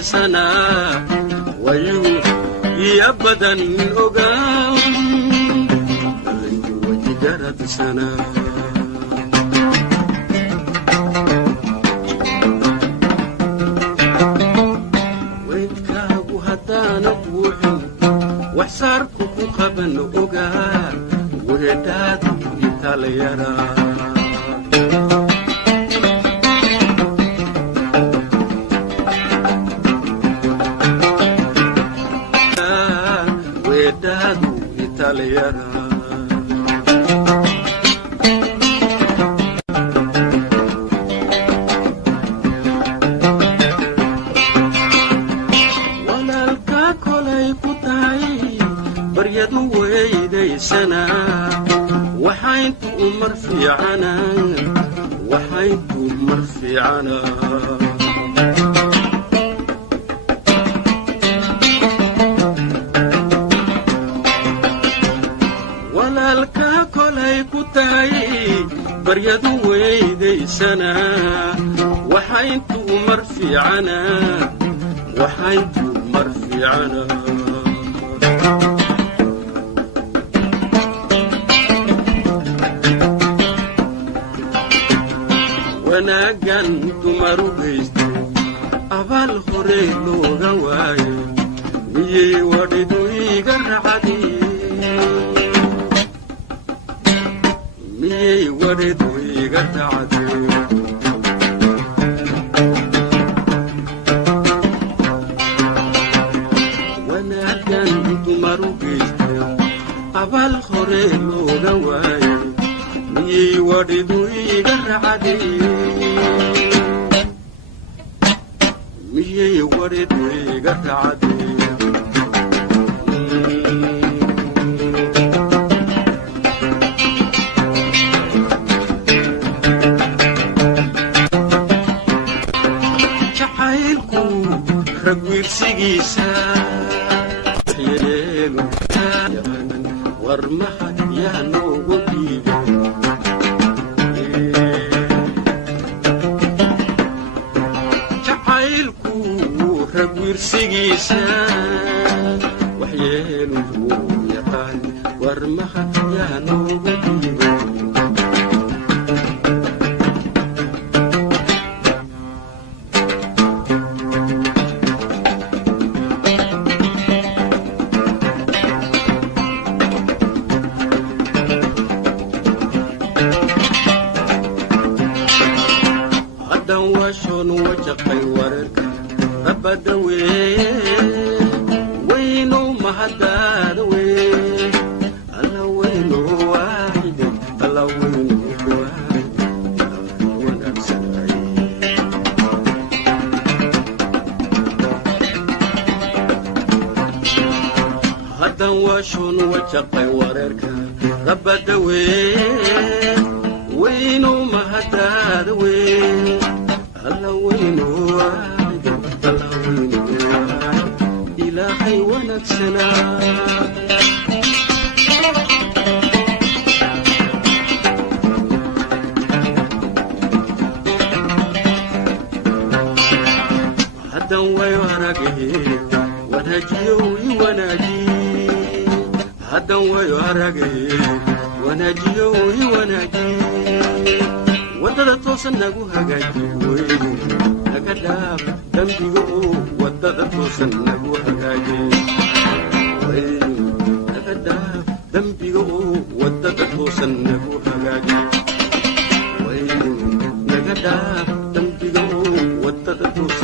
سنة ويا بدن أقام وجدرت سنة ويتكابو هدانا بوحن وحساركو قبل أقام وهدادو يتاليرا walaalka kolay ku tahay baryadu weydaysana waxayntu umar fiicana walaalka kolay ku tahay baryadu weydaysana waxayntu umar fiicana wanaagan dumaru geysto abaal hore looga waayo miyay wadhidu iga racadi wanaagan dumaru geysto abaal hore looga waayo miyay wadhidu iga racadi jacaylku rag wiirsigiisa yeelo war mahad yaa noogu dhiibay jacaylku rag wiirsigiisa waxyeelu yaqaan war mahad yaa noogu dhiibay وشون وجقي ورك أبدا وينو مهداد الله وينو واحد الله وينو واحد ونفسي هدا وشون وجقي ورك أبدا وينو مهداد الله وينو واحد الله وينو واحد إلهي ونفسنا هدا ويورقه وناجي هدا ويورقه وناجي wadada toosan nagu hagaaji weyne naga dhaaf dambiga oo wadada toosan nagu hagaaji weyne naga dhaaf dambiga oo wadada toosan nagu hagaaji weyne naga dhaaf dambiga oo wadada toosan